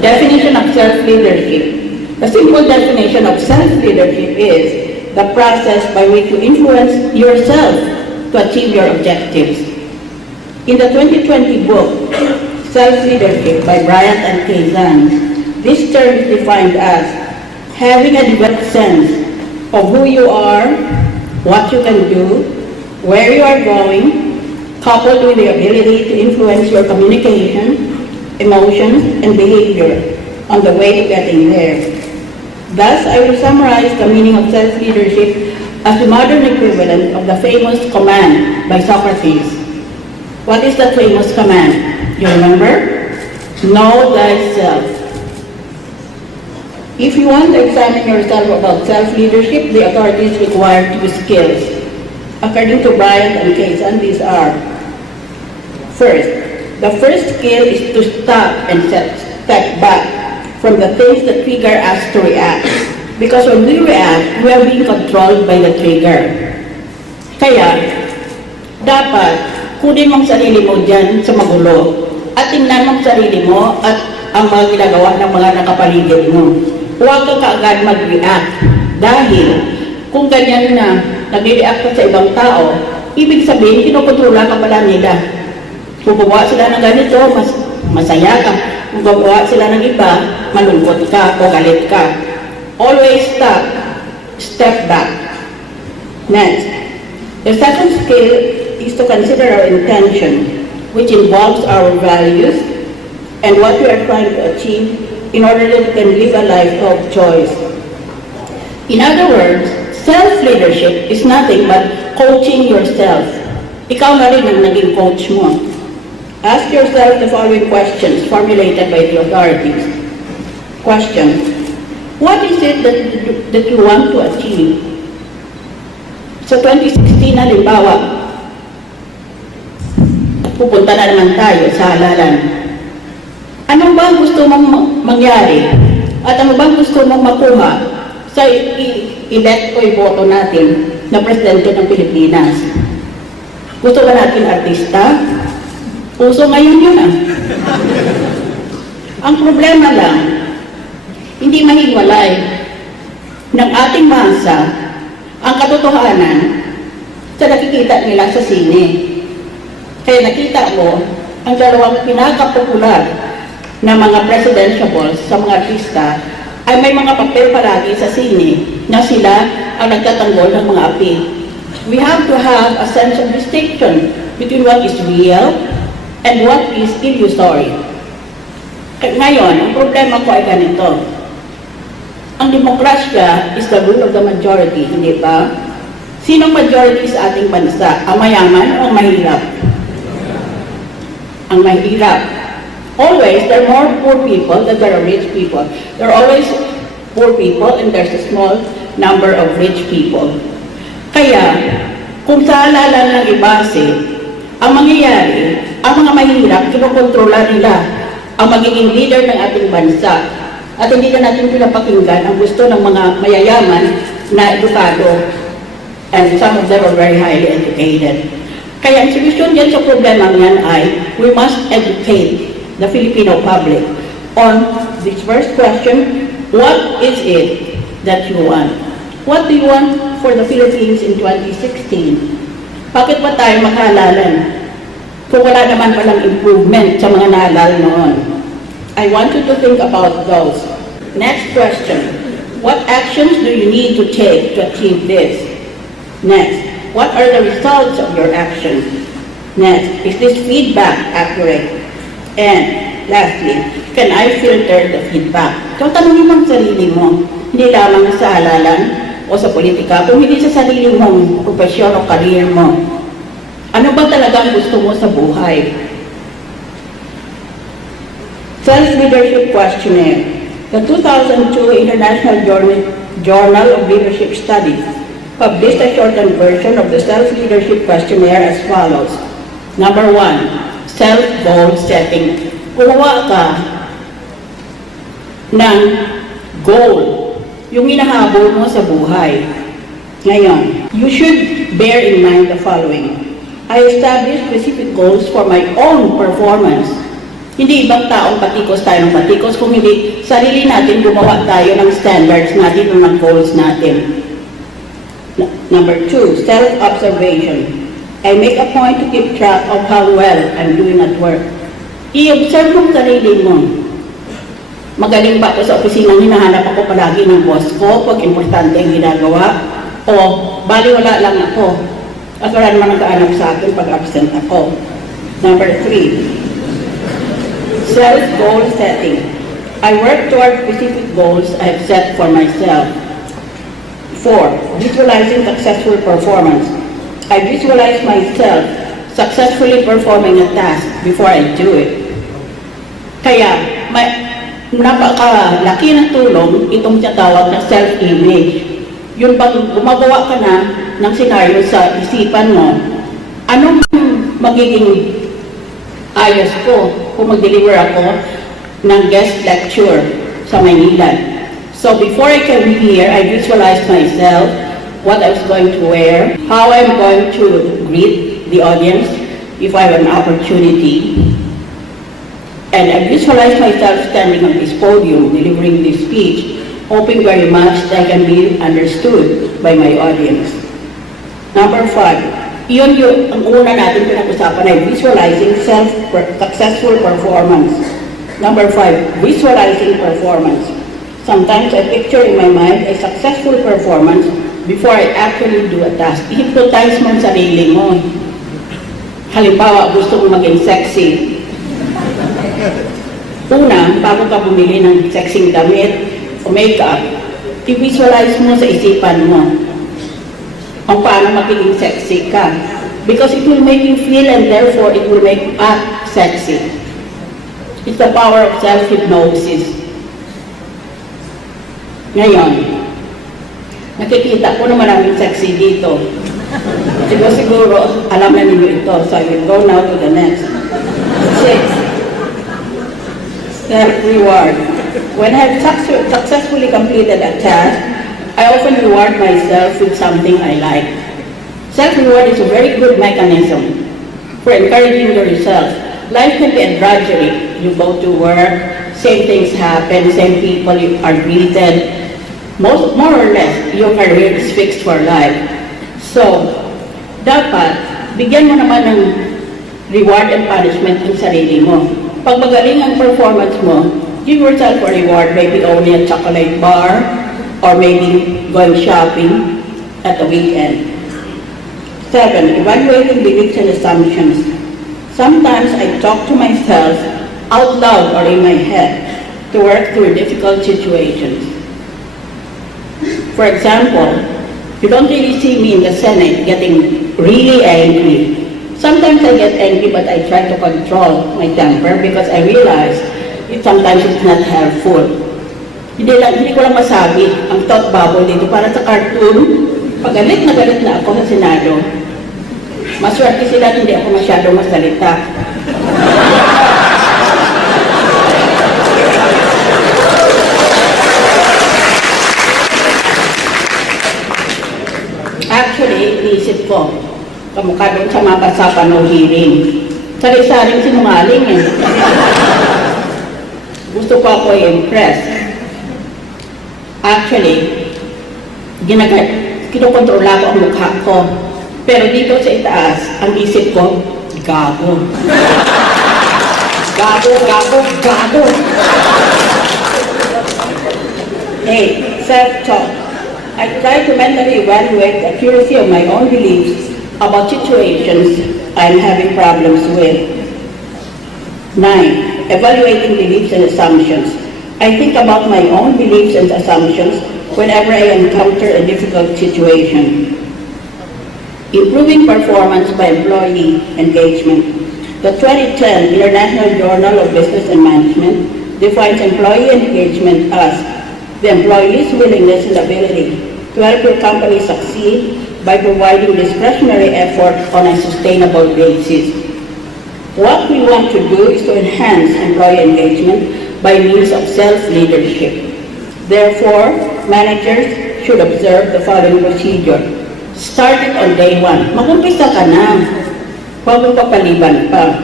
Definition of self-leadership. The simple definition of self-leadership is the process by which you influence yourself to achieve your objectives. In the 2020 book, Self-Leadership by Bryant and Kazan, this term is defined as having a developed sense of who you are, what you can do, where you are going, coupled with the ability to influence your communication, emotions, and behavior on the way to getting there. Thus, I will summarize the meaning of self-leadership as the modern equivalent of the famous command by Socrates. What is that famous command? You remember? Know thyself. If you want to examine yourself about self-leadership, the authorities require two skills. According to Bryant and Kazan, these are: first, the first skill is to stop and step back from the things that trigger us to react. Because when we react, we are being controlled by the trigger. Kaya, dapat kunin mong sarili mo dyan sa magulo at tingnan mong sarili mo at ang mga ginagawa ng mga nakapaligid mo. Huwag ka kaagad mag-react dahil kung ganyan na nag-react ka sa ibang tao, ibig sabihin, kinukontrola ka pala nila. Kung gumawa sila ng ganito, masaya ka. Kung gumawa sila ng iba, malungkot ka o galit ka. Always stop, step back. Next, the second skill is to consider our intention, which involves our values and what we are trying to achieve in order that we can live a life of choice. In other words, self-leadership is nothing but coaching yourself. Ikaw na rin ang naging coach mo. Ask yourself the following questions formulated by the authorities. Question: what is it that you want to achieve? Sa 2016, halimbawa, pupunta na naman tayo sa halalan. Ano ba gusto mong mangyari? At ano ba gusto mong makuha sa elect o iboto natin na presidente ng Pilipinas? Gusto ba natin artista? Uso ngayon yun ah. Ang problema lang, hindi mahiwalay ng ating masa ang katotohanan sa nakikita nila sa sine. Kaya nakita mo ang dalawang pinakapopular na mga presidentiables sa mga artista ay may mga papel palagi sa sine na sila ang nagtatanggol ng mga api. We have to have a sense of distinction between what is real and what is illusory. Ngayon, ang problema ko ay ganito. Ang demokrasya is the rule of the majority, hindi ba? Sinong majority sa ating bansa? Ang mayaman o ang mahirap? Ang mahirap. Always, there are more poor people than there are rich people. There are always poor people and there's a small number of rich people. Kaya, kung sa halalan lang ibase, ang mangyayari, ang mga mahirap, kinokontrola nila ang magiging leader ng ating bansa. At hindi na natin pinapakinggan ang gusto ng mga mayayaman na edukado. And some of them are very highly educated. Kaya ang solusyon dyan sa problema niyan ay we must educate the Filipino public on this first question: what is it that you want? What do you want for the Philippines in 2016? Bakit ba tayo makahalalan kung wala naman palang improvement sa mga naalala noon? I want you to think about those. Next question: what actions do you need to take to achieve this? Next, what are the results of your action? Next, is this feedback accurate? And lastly, can I filter the feedback? So, tanongin mo ang sarili mo, hindi lamang sa halalan o sa politika, kung hindi sa sarili mong profesyon o career mo. Ano ba talagang gusto mo sa buhay? Self-Leadership Questionnaire. The 2002 International Journal of Leadership Studies published a shortened version of the Self-Leadership Questionnaire as follows. Number 1. Self-goal setting. Gumawa ka ng goal, yung hinahabol mo sa buhay. Ngayon, you should bear in mind the following. I established specific goals for my own performance Hindi ibang taong patikos tayo ng patikos, kung hindi sarili natin gumawa tayo ng standards natin o ng goals natin. Number 2, self-observation. I make a point to keep track of how well I'm doing at work. I-observe mo sarili mo. Magaling ba ako sa opisina, hinahanap ako palagi ng boss ko pag importante ang ginagawa? O baliwala lang ako at wala naman nagkaanap sa akin pag absent ako? Number 3, self-goal setting. I work toward specific goals I have set for myself. 4, visualizing successful performance. I visualize myself successfully performing a task before I do it. Kaya, napakalaki ng tulong itong tinatawag na self-image. Yung pag gumagawa ka na ng senaryo sa isipan mo, anong magiging ayos ko kung mag-deliver ako ng guest lecture sa Maynila. So before I came here, I visualized myself, what I was going to wear, how I'm going to greet the audience if I have an opportunity. And I visualized myself standing on this podium, delivering this speech, hoping very much that I can be understood by my audience. Number 5, yun yung ang una natin pinag-usapan ay visualizing successful performance. Number 5, visualizing performance. Sometimes I picture in my mind a successful performance before I actually do a task. I-hypnotize mo ang sarili mo. Halimbawa, gusto mo maging sexy. Una, bago ka bumili ng sexy damit o makeup, i-visualize mo sa isipan mo kung paano magiging sexy ka. Because it will make you feel and therefore it will make you act sexy. It's the power of self-hypnosis. Ngayon, nakikita ko na maraming sexy dito. Siguro, alam na ninyo ito. So I will go now to the next. 6, self-reward. When I have successfully completed a task, I often reward myself with something I like. Self-reward is a very good mechanism for encouraging yourself. Life can be a drudgery. You go to work, same things happen, same people are greeted. More or less, your career is fixed for life. So, dapat, bigyan mo naman ng reward and punishment ang sarili mo. Pag magaling ang performance mo, give yourself a reward, maybe only a chocolate bar, or maybe going shopping at the weekend. 7, evaluating beliefs and assumptions. Sometimes I talk to myself out loud or in my head to work through difficult situations. For example, you don't really see me in the Senate getting really angry. Sometimes I get angry but I try to control my temper because I realize sometimes it's not helpful. Hindi ko lang masabi ang thought bubble dito para sa cartoon. Pag galit na ako sa Senado, maswerte sila hindi ako masyadong masalita. Actually, inisip ko, kamukha doon sa mga kasapan o hearing. Sari-saring sinungaling eh. Gusto ko ako i-impress. Actually, kinokontrola ko ang mukha ko. Pero dito sa itaas, ang isip ko, gago. Gago. Hey, self-talk. I try to mentally evaluate the accuracy of my own beliefs about situations I'm having problems with. 9, evaluating beliefs and assumptions. I think about my own beliefs and assumptions whenever I encounter a difficult situation. Improving performance by employee engagement. The 2010 International Journal of Business and Management defines employee engagement as the employee's willingness and ability to help your company succeed by providing discretionary effort on a sustainable basis. What we want to do is to enhance employee engagement by means of self-leadership. Therefore, managers should observe the following procedure. Start it on day 1. Mag-umpisa ka na. Huwag mong papaliban pa.